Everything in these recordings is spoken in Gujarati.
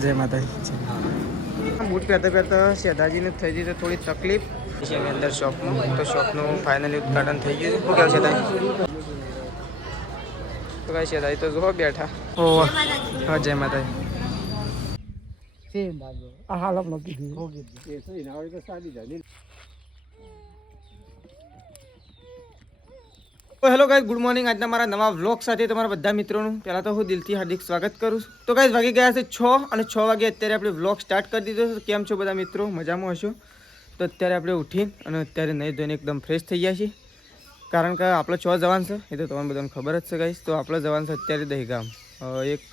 જય માતાજી। બૂટ પહેરતા પહેરતા શેઠાજીને થઈ ગઈ તો થોડી તકલીફ છે અંદર શોપમાં, તો શોપનું ફાઇનલી ઉદઘાટન થઈ ગયું છે। શું કહેવું શેઠાજી? તો કાંઈ શેઠાજી તો જો બેઠા। ઓહ હા, જય માતાજી। Hello guys, good morning. આજના મારા નવા વ્લોગ સાથે તમારા બધા મિત્રોનું પહેલાં તો હું દિલથી હાર્દિક સ્વાગત કરું છું। તો ગાઈઝ વાગી ગયા છે 6 અને 6 વાગે અત્યારે આપણે વ્લોગ સ્ટાર્ટ કરી દીધો છે। કેમ છો બધા મિત્રો? મજામાં હશો? તો અત્યારે આપણે ઉઠીને અને અત્યારે નહીં ધોઈને એકદમ ફ્રેશ થઈ ગયા છીએ, કારણ કે આપણે 6 જવાન છે એ તો તમને બધાને ખબર જ છે ગાઈઝ। તો આપણે જવાન છે અત્યારે દહીગામ, એક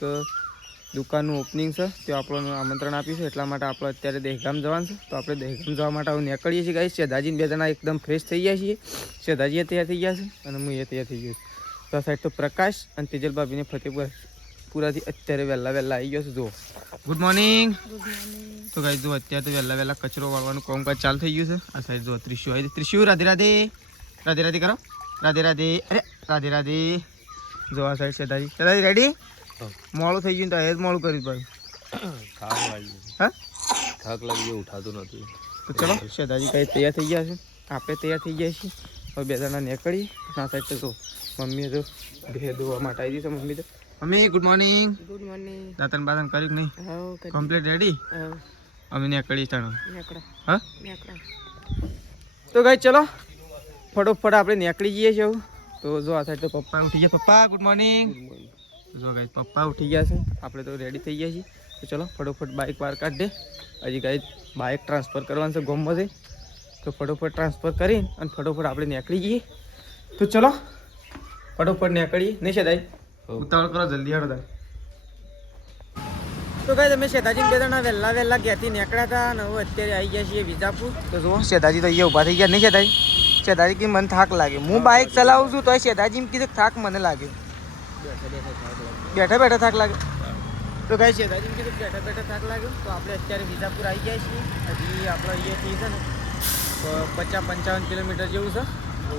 દુકાનનું ઓપનિંગ છે, તો આપણને આમંત્રણ આપ્યું છે, એટલા માટે આપણે અત્યારે દહીગામ જવાનું છે। તો આપણે દહીગામ જવા માટે નીકળીએ છીએ ગાઈઝ। શેઠાજીને બે જણા એકદમ ફ્રેશ થઈ ગયા છીએ, શેઠાજી તૈયાર થઈ ગયા છે અને હું એ તૈયાર થઈ ગયો છું। તો આ સાઈડ તો પ્રકાશ અને તેજલ ભાભીને ફતેપુરાથી અત્યારે વહેલા આવી ગયો છે। જુઓ, ગુડ મોર્નિંગ। તો ગાઈઝ જો અત્યારે તો વહેલા કચરો વાળવાનું કામકાજ ચાલુ થઈ ગયું છે। આ સાઈડ જો ત્રિશુ આવી, ત્રિશુ રાધે રાધે, રાધે રાધે કરો, રાધે રાધે, અરે રાધે રાધે। જો આ સાઈડ શેઠાજી રેડી? મોડું થઈ ગયું તો એ જ મોડું કર્યું ભાઈ, થાક લાગી ગયો, ઉઠાતું નથી। તો ચલો શેઠાજી કઈ તૈયાર થઈ ગયા છે, આપણે તૈયાર થઈ ગયા છીએ। હવે બે જણા નીકળીએ। આ સાઈડ તો મમ્મીએ તો ભે ધોવા માટે આવી દીધી છે। મમ્મી તો mummy good morning. Good morning. દાંતન બાતન કરી કે નહીં? Complete ready? અમે નીકળીએ ચાલો। હા તો ગાઈ ચલો ફટોફટ આપણે નીકળી જઈએ છીએ। તો જો આ સાઈડ તો પપ્પા ઉઠી ગયા। પપ્પા ગુડ મોર્નિંગ। જો ગાઈ પપ્પા ઉઠી ગયા છે, આપણે તો રેડી થઈ ગયા છીએ। તો ચલો ફટોફટ બાઇક બહાર કાઢ દે। હજી ગાઈ બાઇક ટ્રાન્સફર કરવાનું છે ગોમમાંથી, તો ફટોફટ ટ્રાન્સફર કરીને અને ફટોફટ આપણે નીકળી જઈએ। તો ચલો ફટોફટ નીકળીએ, નહીં શેઠાજી? ઉતાવળ કરો, જલ્દી હાડો તારે। તો ગાઈ તમે શેઠાજી બે જણા વહેલા ઘેરથી નીકળ્યા હતા અને હવે અત્યારે આવી ગયા છીએ વિજાપુર। તો જુઓ શેઠાજી તો અહીંયા ઊભા થઈ ગયા, નહીં શેઠાજી? શેઠાજી કે મને થાક લાગે, હું બાઇક ચલાવું છું તો શેઠાજી કીધું થાક મને લાગે, બેઠા બેઠા થાક લાગે। તો ગાઈ શેઠાજી કીધું બેઠા બેઠા થાક લાગ્યો। તો આપણે અત્યારે વિજાપુર આવી ગયા છીએ। હજી આપણે અહીંયાથી છે ને 50-55 કિલોમીટર જેવું છે। તો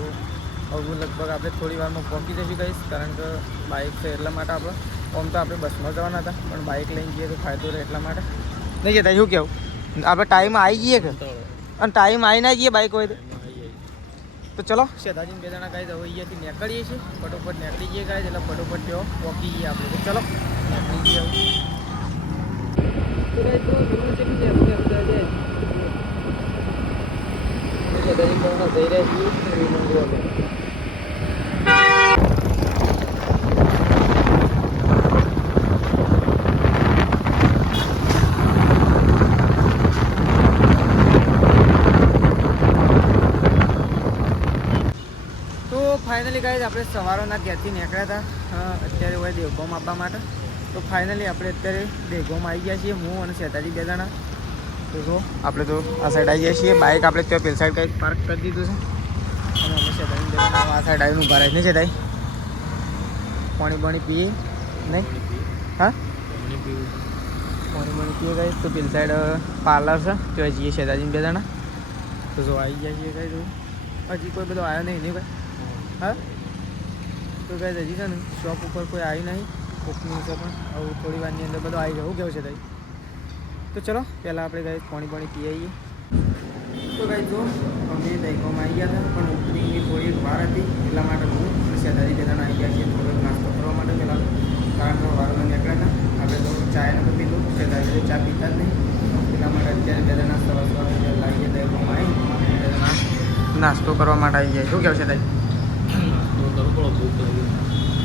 હવે લગભગ આપણે થોડી વારમાં પહોંચી જઈશું ગાઈસ, કારણ કે બાઇક છે એટલા માટે આપણે આમ તો આપણે બસમાં જવાના હતા, પણ બાઇક લઈને જઈએ તો ફાયદો રહે એટલા માટે। નહીં જતા શું કહેવું? આપણે ટાઈમ આવી જઈએ કે અને ટાઈમ આવી ના જઈએ બાઇક હોય તો ચલો શેઠાજી બે જણા ગાઈસ હવે અહીંયાથી નીકળીએ છીએ। ફટોફટ નીકળી જઈએ ગાઈસ, એટલે ફટોફટ જો પહોંચી જઈએ આપણે। તો ચલો નીકળી જઈએ હવે। જઈ રહ્યા છીએ ફાઇનલી ગાઈઝ આપણે સવારોના ઘેરથી નીકળ્યા હતા, અત્યારે હોય દેવગોમ આવવા માટે। તો ફાઇનલી આપણે અત્યારે દેવગોમ આવી ગયા છીએ, હું અને શેઠાજી બે જણા। તો જો આપણે તો આ સાઈડ આવી ગયા છીએ, બાઇક આપણે ત્યાં પેલી સાઈડ કંઈક પાર્ક કરી દીધું છે અને અમે શેઠાજી બે જણા આ સાઈડ આવીને ઊભા રહે નહીં શેઠાજી? પાણી પીએ નહીં? હા પાણી પીએ ગાઈઝ। તો પેલી સાઈડ પાર્લર છે, ત્યાં જઈએ શેઠાજી બે જણા। તો જો આવી ગયા છીએ ગાઈઝ, હજી કોઈ બધો આવ્યો નહીં ભાઈ? હા તો ગાઈઝ હજી છે ને શોપ ઉપર કોઈ આવી નહીં, ઓપનિંગ છે, પણ હવે થોડી વારની અંદર બધું આવી જવું કેવું છે ભાઈ? તો ચલો પહેલાં આપણે ગાઈઝ પાણી પી આવીએ। તો ગાઈઝ જો અમે દહીગામમાં આવી ગયા હતા, પણ ઓપનિંગની થોડી વાર હતી એટલા માટે હું શેઠાજી બે જણા આવી ગયા છીએ થોડોક નાસ્તો કરવા માટે પહેલાં, કારણ કે વારમાં નીકળ્યા હતા। આપણે તો ચા નથી પીધું, શેઠાજી ચા પીતા જ નહીં, એટલા માટે અત્યારે બે જણા સવાર લાવીએ દહીગામમાં આવી બે જણા નાસ્તો કરવા માટે આવી જાય। શું કહેવું શેઠાજી?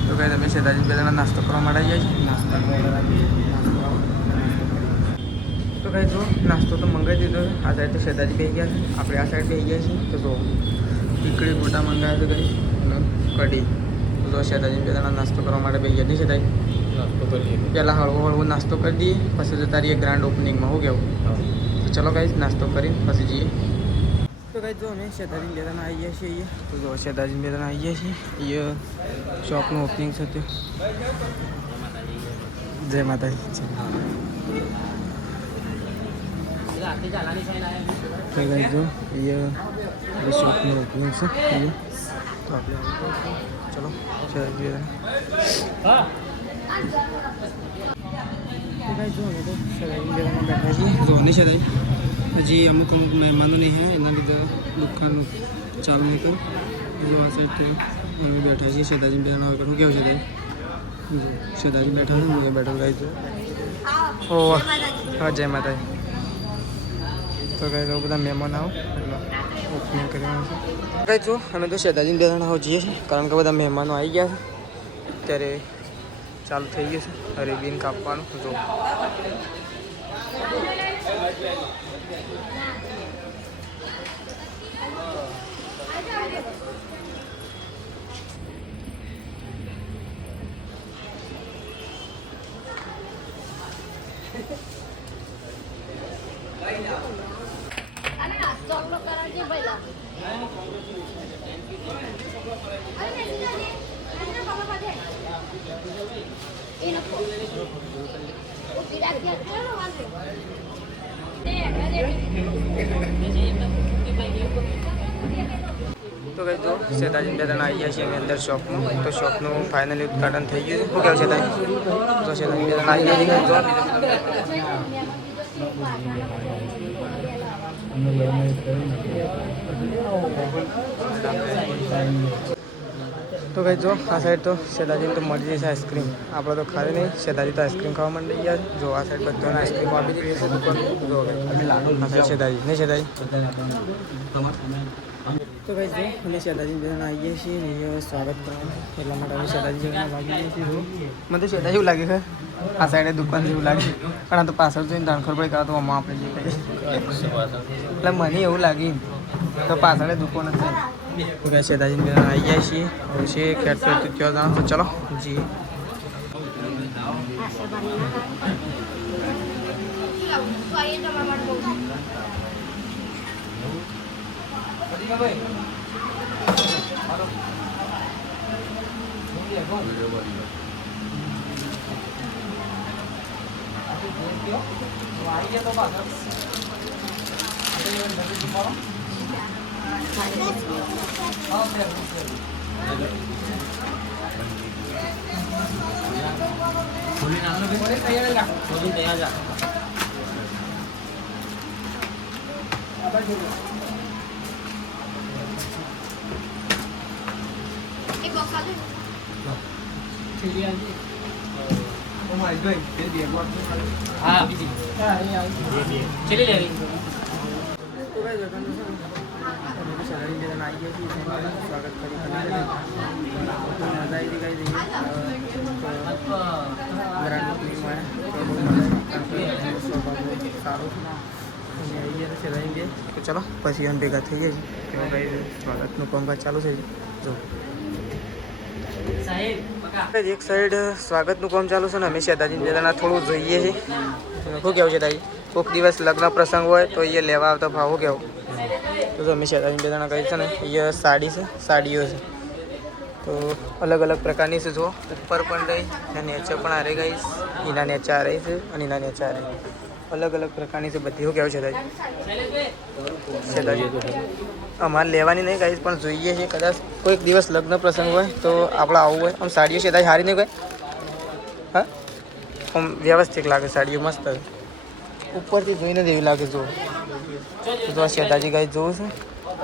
તો કહે તમે શેઠાજી બે જણા નાસ્તો કરવા માટે આવી જાય છે, નાસ્તા તો કહે જો નાસ્તો તો મંગાવી દીધો છે। આ સાઈડ તો શેઠાજી બેસી ગયા છે, આપણે આ સાઈડ બેસી ગયા છીએ। તો જો ટીકડી ગોટા મંગાવ્યા છે ગઈ કઢી। તો શેઠાજી બે જણા નાસ્તો કરવા માટે બેસી ગયા નહીં શેઠાજી? નાસ્તો કરીએ પહેલાં હળવો નાસ્તો કરી દઈએ, પછી જતા રહીએ ગ્રાન્ડ ઓપનિંગમાં। શું કહેવું? તો ચલો ગાઈઝ નાસ્તો કરી પછી જઈએ। તો ગાઈઝ જો અમે શેઠાજી બે જણા આવી ગયા છીએ। તો જો શેઠાજી બે જણા આવી ગયા છીએ, એ શોપનું ઓપનિંગ છે તે। જય માતાજી। તો ગાઈઝ જો એ શોપનું ઓપનિંગ છે એ, તો આપણે ચલો શેઠાજી હજી અમુક અમુક મહેમાનો નહીં હે એના લીધે દુકાન ચાલુ નહીં કરું આ સાઈડ અમે બેઠા છીએ શેતાજી બેન શું કેવું છે તાઈ શેતાજી બેઠા છે હું બેઠો ગાઈ છું ઓ હા જય માતા તો ગાઈ તો બધા મહેમાન આવો એટલે ઓપનિંગ કરવાનું છે ગાઈ છું અમે તો શેતાજી બેન આવો જઈએ છીએ કારણ કે બધા મહેમાનો આવી ગયા છે ત્યારે ચાલુ થઈ ગયું છે હરીબીન કાપવાનું જો તો કઈ જો શેતાજી બે ત્રણ આવી ગયા છીએ અંદર શોપનું તો શોપનું ફાઇનલી ઉદઘાટન થઈ ગયું શું કેવું શેતાજી તો શેતાજી બે ત્રણ આવી ગયા તો કઈ જો આ સાઈડ તો શેતાજીને તો મળી જશે આઈસ્ક્રીમ આપણે તો ખાવી નહીં શેતાજી તો આઈસ્ક્રીમ ખાવા માંડી ગયા જો આ સાઈડ બધાને આઈસ્ક્રીમ આપી દીધી છે દુકાન જો આ સાઈડ શેતાજી નહીં શેતાજી તો ભાઈ જો અમે શેતાજી બધાને આવી ગયા છીએ અહીંયા સ્વાગત કરવાનું એટલા માટે અમે શેતાજી જગ્યાએ લાગી ગયા છીએ મને તો શેતાજી એવું લાગે છે આ સાઈડે દુકાન જેવું લાગે પણ આ તો પાછળ જોઈને દાણખર ભાઈ કાં તો આમાં આપણે જે કહીએ એટલે મને એવું લાગ્યું તો પાછળ દુકાન જ છે તો ભાઈ શેતાજી બધાને આવી ગયા છીએ હવે છે ખેડ ખેડ ત્યાં જાણ તો ચલો જી हाँ चली जाएगी સ્વાગત કરી મજા આવી હતી કઈ સારું ચલો પછી અમે ભેગા થઈ ગઈ સ્વાગતનું કામકાજ ચાલુ છે જો એક સાઈડ સ્વાગતનું કામ ચાલુ છે ને અમે શેતાજી બેદાના થોડું જોઈએ છીએ શું કેવું છે તાજી કોઈક દિવસ લગ્ન પ્રસંગ હોય તો એ લેવા આવતા ભાવ કેવું તો અમે શેતાજી બેદાના કહી છે ને એ સાડી છે સાડીઓ છે તો અલગ અલગ પ્રકારની છે જો ઉપર પણ રહી એના નેચર પણ આ રહી ગઈ એના નેચર આ રહી છે અને એના નેચર આ રહી અલગ અલગ પ્રકારની છે બધી શું કેવું છે તાજી શેતાજી અમારે લેવાની નહીં ગાઈશ પણ જોઈએ છે કદાચ કોઈક દિવસ લગ્ન પ્રસંગ હોય તો આપણે આવવું હોય આમ સાડીઓ શેતાજી હારી નહીં કોઈ હા આમ વ્યવસ્થિત લાગે સાડીઓ મસ્ત ઉપરથી જોઈને જ એવી લાગે જો તો આ શેતાજી ગાઈ જોવું છે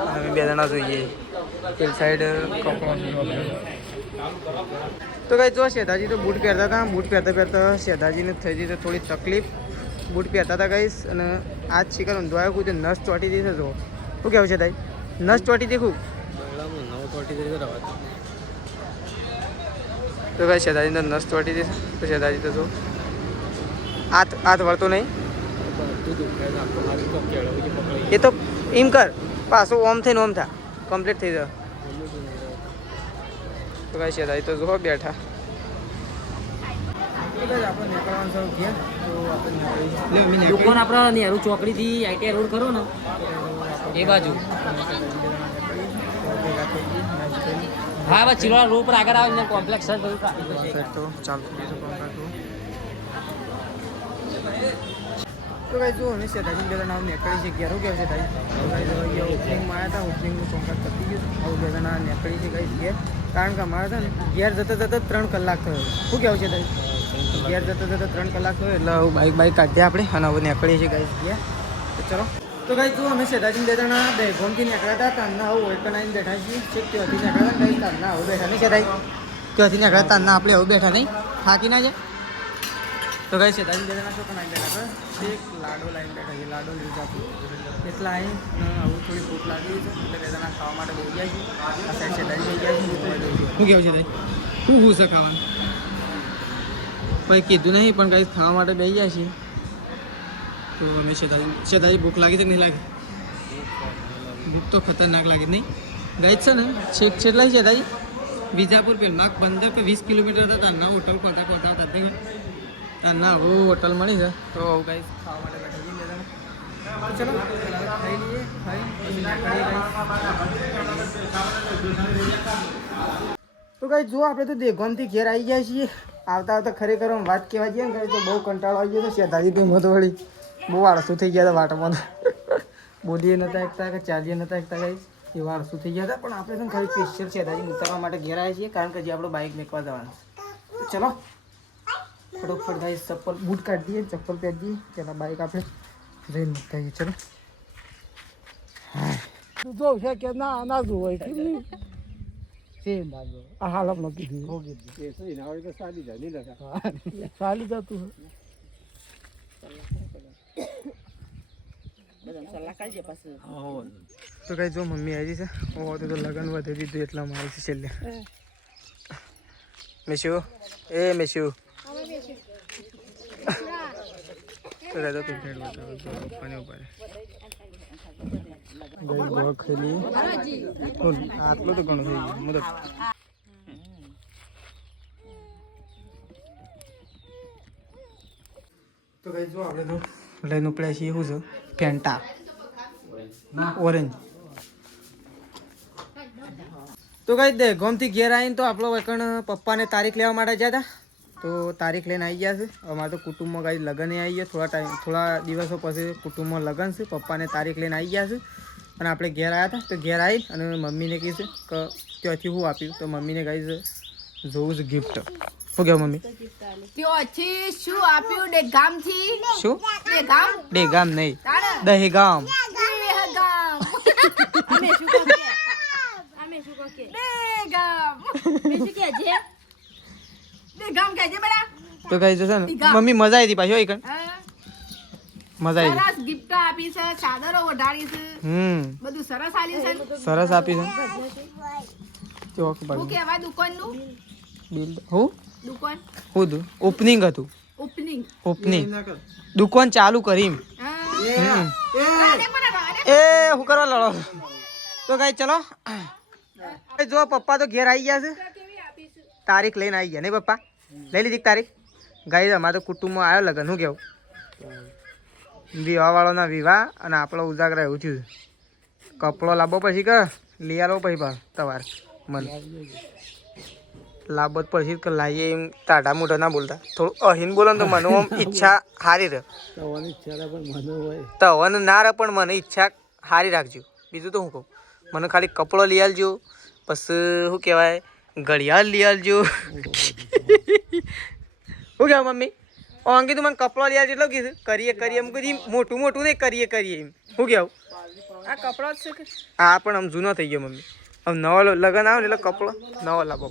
અમે બે જણા જોઈએ પેલી સાઈડ તો ગાઈ જો શેતાજી તો બૂટ પહેરતા હતા બૂટ પહેરતા પહેરતા શેતાજીને થઈ જઈ તો થોડી તકલીફ બૂટ પહેરતા હતા ગાઈશ અને આજ શિકાર ઊંધવાયો કોઈ નસ ચોટી જઈ છે જો શું કહેવું છે તાઈ નસ ચોટી દેખું તો ભાઈ શેતાજી તો નસ ચોટી દેશે તો શેતાજી તો જો હાથ વળતો નહીં એ તો એમ કર પાછું ઓમ થઈને ઓમ થા કમ્પ્લીટ થઈ જાય તો ભાઈ શેતાજી તો જો બેઠા દુકાન આપણે નેहरू ચોકડી થી આઈટીઆઈ રોડ ખરો ને એ બાજુ હા બસ ચિલોડા રોડ પર આગળ આવે ને કોમ્પ્લેક્સ છે બધું તો ચાલતું તો કઈ જો અમે શેતાજી બે જણા નીકળી છે ઘેરો કેવું છે તાઈ ઓપનિંગમાં આવ્યા હતા ઓપનિંગનું કોન્ટ્રાક્ટ પતી ગયું આવું બે જણા નીકળી છે કઈ ઘેર કારણ કે અમારે છે ને ઘેર જતા 3 કલાક થયો શું કેવું છે તાઈ ઘેર જતો જતો 3 કલાક થયો એટલે હવે બાઇક કાઢીએ આપણે અને હવે નીકળીએ છીએ ગાઈસ ગયા તો ચલો. તો ગાઈસ જો અમે સેદાજીને બે જણા દહેગામથી નીકળ્યા હતા તારના હવે ઓળકણ આવીને બેઠા છીએ છેક ત્યાંથી નીકળ્યા ગાઈસ તારના હવે બેઠા નહીં સેદાઈ ત્યાંથી નીકળ્યા તારના આપણે હવે બેઠા નહીં થાકી ના જાય તો ગાઈસ સેદાજીને બે જણા શું પણ આવીને બેઠા હતા છેક લાડો લાવીને બેઠા છે લાડો લીધા આપી એટલા આવીને આવું થોડી ભૂખ લાગી છે એટલે બે જણા ખાવા માટે બેસી ગયા છીએ આ સાઈડ સેદાજી બેસી ગયા છે શું કેવું છે તાઈ શું ખુશ છે ખાવાનું કંઈ કીધું નહીં પણ કંઈ ખાવા માટે બેસી જાય છીએ તો અમે શેતાજી ભૂખ લાગી છે કે નહીં લાગી ભૂખ તો ખતરનાક લાગે નહીં ગઈ છે ને છેક છેટલા શેતાજી વિજાપુર પેલમાં 15 કે 20 કિલોમીટર હતા તારના હોટલ પહોંચતા તારના હવે હોટલ મળી છે તો ગઈ ખાવા માટે બેઠા છીએ ચલો ખાઈ લઈએ તો કઈ જો આપણે તો દેગામથી ઘેર આવી ગયા છીએ આવતા આવતા ખરેખર વાત કહેવા જઈએ ને તો બહુ કંટાળો આવી ગયો તો શેતાજી ટીમો તો વળી બહુ આળસું થઈ ગયા હતા વાટમાં બોલીએ નહોતા એકતા કે ચાલીએ નહોતા એકતા ગઈ એવા આળસું થઈ ગયા હતા પણ આપણે તો ખાલી સ્પેશિયલ શેતાજી ઉતારવા માટે ઘેર આવ્યા છીએ કારણ કે જે આપણો બાઇક મેકવા જવાનું તો ચલો ફટોફટ ગાઈ ચપ્પલ બૂટ કાઢી દઈએ ચપ્પલ પહેરી દઈએ પહેલાં બાઇક આપણે જઈને મૂકતા જઈએ ચલો જો છે કે ના ના જોવાય કે સેમ બાજુ આ હાલત નથી દી હો ગઈ એ સહી ના હોય તો સાલી જાય નહીં લગા સાલી જતું તો કઈ જો મમ્મી આવી છે ઓ તો લગન વધારી દીધું એટલા મારી છે છેલ્લે મેશુ મેશુ તો કઈ તું ફેડ બતાવો તો પપ્પાને ઉપર ગઈ ગો ખેલી આટલો તો ઘણો થઈ ગયો મદદ તો કઈ જો આપણે તો લઈને ઉપડ્યા છીએ શું છે ફેન્ટા ઓરેન્જ તો કઈ દે ગોમથી ઘેર આવીને તો આપણો વકણ પપ્પાને તારીખ લેવા માટે ગયા હતા તો તારીખ લઈને આવી ગયા છે અમારે તો કુટુંબમાં કઈ લગ્ન આવી ગયા થોડા દિવસો પછી કુટુંબમાં લગ્ન છે પપ્પાને તારીખ લઈને આવી ગયા છે અને આપણે ઘેર આવ્યા હતા તો ઘેર આવી અને મમ્મીને કહીશું કે ત્યાંથી હું આપ્યું તો મમ્મીને કહીશ જોવું છે ગિફ્ટ શું કહેવું મમ્મી ત્યોથી શું આપ્યું ડેગામથી શું ડેગામ ડેગામ નહીં દહેગામ અમે શું કહે ડેગામ બીજું કે છે ડેગામ કે છે બડા તો કઈ જશે ને મમ્મી મજા આવી હતી પાછી હોય કણ મજા આવી સરસ ગિફ્ટ આપી છે ચાદરો ઓઢાડી છે બધું સરસ આલ્યું છે સરસ આપી છે ચોક શું બાજુ કહેવાય દુકાનનું બિલ હું દુકાન હું ઓપનિંગ હતું ઓપનિંગ દુકાન ચાલુ કરી એ હું કરવા લડો તો કઈ ચલો જો પપ્પા તો ઘેર આવી ગયા છે તારીખ લઈને આવી ગયા નહીં પપ્પા લઈ લીધી તારીખ ગાઈ અમારે તો કુટુંબમાં આવ્યો લગન શું કેવું વિવાહવાળોના વિવાહ અને આપણો ઉજાગરા એવું થયું કપડો લાવવો પછી કે લઈ આવો પછી તમારે મને લાભ જ પડશે કે લાવીએ એમ ટાઢા મોઢા ના બોલતા થોડું અહીન બોલો ને તો મને આમ ઈચ્છા હારી રહે તવન ના રહે પણ મને ઈચ્છા હારી રાખજો બીજું તો હું કહું મને ખાલી કપડો લઈ આવજો પછી શું કહેવાય ઘડિયાળ લઈ આવજો શું કહેવાય મમ્મી અંગે તું મને કપડો લઈ આવજો એટલું કીધું કરીએ એમ કીધું મોટું નહીં કરીએ એમ શું કહેવું આ કપડો જ છે હા પણ આમ જૂનો થઈ ગયો મમ્મી આમ નવો લગન આવે ને એટલે કપડો નવો લાવો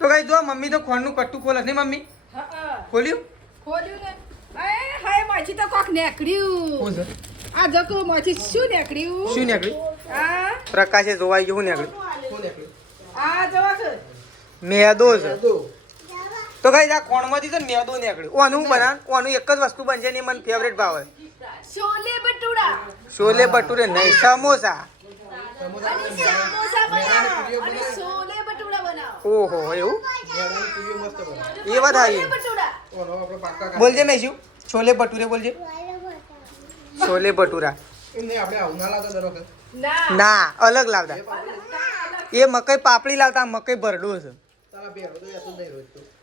તો કઈ જો મમ્મી તો ખોણનું કટ્ટું ખોલે નહીં મમ્મી ખોલ્યું ખોલ્યું ને હાય માછી તો કોક નેકડ્યું શું છે આ જકો માછી શું નેકડ્યું શું નીકળ્યું આ પ્રકાશે જોવાઈ ગયું શું નીકળ્યું આ જવા છે મેદો છે તો કઈ આ ખોણમાંથી તો મેદો નીકળ્યું ઓનું બનાવ ઓનું એક જ વસ્તુ બનશે ને મને ફેવરેટ ભાવે છોલે ભટુરા છોલે ભટુરે નહીં સમોસા અને સમોસા બનાવો અને છોલે ભટુરા બનાવો ઓહો એવું એ વાત આવી ભટુરા બોલજે મેં શું છોલે ભટુરે બોલજે છોલે ભટુરા ના ના અલગ લાવતા એ મકઈ પાપડી લાવતા મકઈ ભરડો છે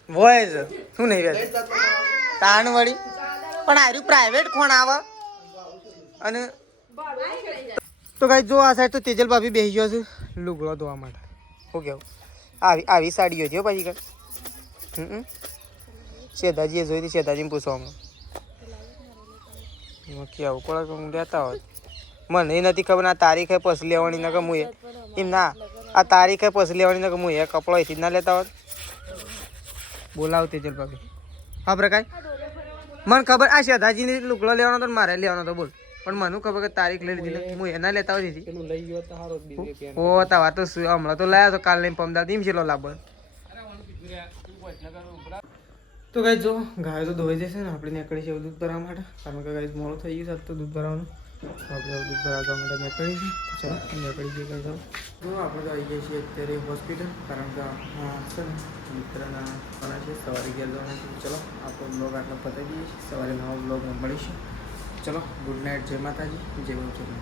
હોય છે શું નહીં રહે તાણ વળી પણ આર્યું પ્રાઇવેટ કોણ આવે અને તો કઈ જો આ સાઈડ તો તેજલ ભાભી બેસી ગયો છે લુગડો ધોવા માટે શું કેવું આવી સાડીઓ છે પછી કઈ શેઠાજીએ જોઈ હતી, શેઠાજીને પૂછો અમે કેવું પડે કે હું લેતા હોત. મને એ નથી ખબર આ તારીખે પછી લેવાની ને કે હું એમ ના આ તારીખે પછી લેવાની ને કે હું એ કપડો એથી જ ના લેતા હોત. બોલાવ તેજલ ભાભી. હા પ્રકાશ મને ખબર આ શેઠાજીને લુકડો લેવાનો હતો ને મારે લેવાનો હતો બોલ, પણ મને ખબર કે તારીખ લઈ લીધી ને હું એના લેતા હોય દીધી. ઓ તવા તો હમણાં તો લાયા તો કાલ નહીં પમદાર એમ છેલ્લો લાભ. તો ગાય જો ગાય તો ધોઈ જશે ને આપણે નીકળી છે દૂધ ભરવા માટે, કારણ કે ગાય મોડું થઈ ગયું તો દૂધ ભરવાનું. આપણે દૂધ ભરાવવા માટે નીકળી છે. ચાલો નીકળી જઈએ ગાય. તો આપણે તો આવી ગયા છીએ અત્યારે હોસ્પિટલ, કારણ કે છે ને મિત્રના આવવાના છે, સવારે ઘેર જવાના છે. ચલો આપણો બ્લોગ આટલો પતાવી દઈએ છીએ, સવારે નવો બ્લોગમાં મળીશું. ચલો ગુડ નાઇટ, જય માતાજી, જય બહુ.